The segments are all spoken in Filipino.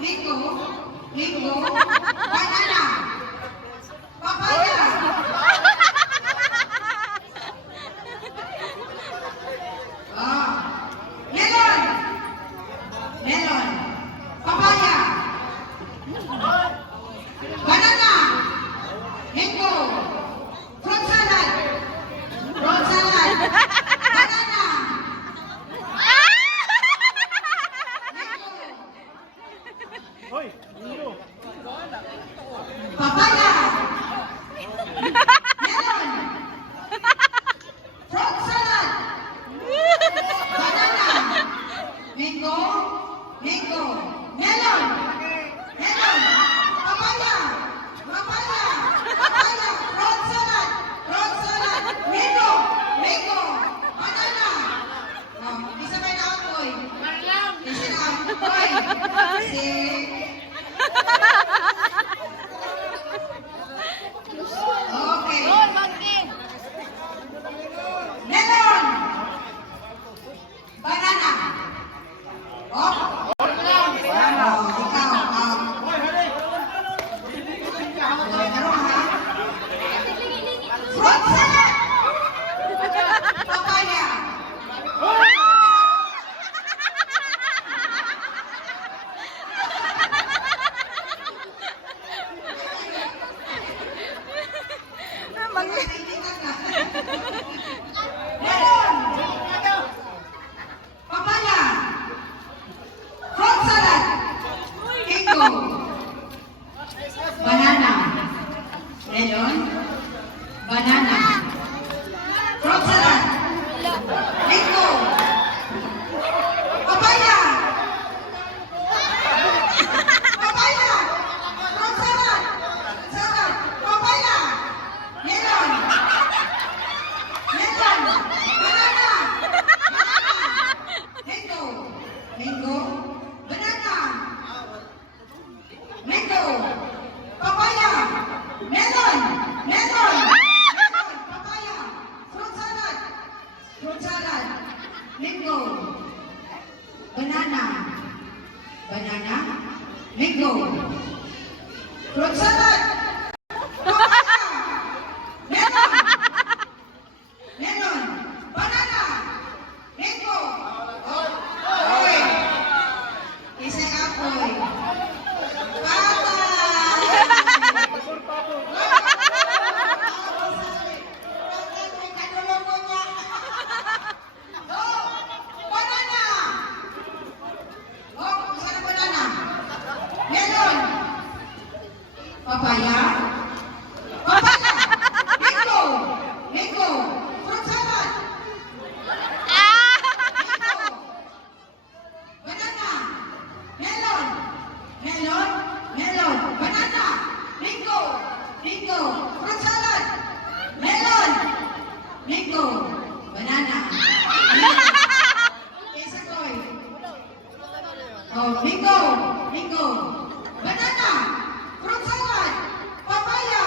Mango, mango, banana, papaya. Melon, melon, papaya, banana, mango, fruit salad, banana, Hoy, Nino. papaya, melon, fruit salad, banana, mango, mango, melon, melon, papaya, fruit salad, mango, mango, banana. Oh, isa pa na ako, boy. Isa na ako, boy. Si... Okay. Melon. Banana. Oh. Ikaw. Meron ha? Fruit salad. Papaya. Melon. Papaya. Fruit salad. Mango. Banana. Melon. Banana. Fruit salad. Mango. Papaya. Fruit salad. Papaya. Melon. Banana. Mango. Banana. Mango. Papaya. Melon. Papaya. Fruit salad. Mango. Banana. Mango. Fruit salad. Papaya. Melon. Banana. Mango. Oy. Isa ka po. Banana. Oh, isa na banana. Melon. Papaya. Mango. Fruit salad. Banana. Melon. Banana. Mango. Fruit salad. Melon. Mango. Banana. Isa ko eh. Oh, mango. Banana. Fruit salad. Papaya.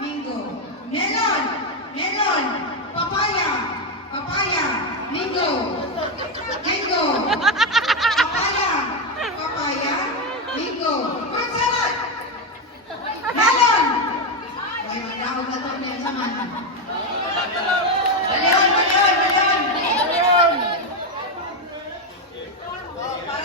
Mango. Melon. Papaya. Mango. Papaya. Mango. Fruit salad. Melon. Ay, magdahog na to niya sa man.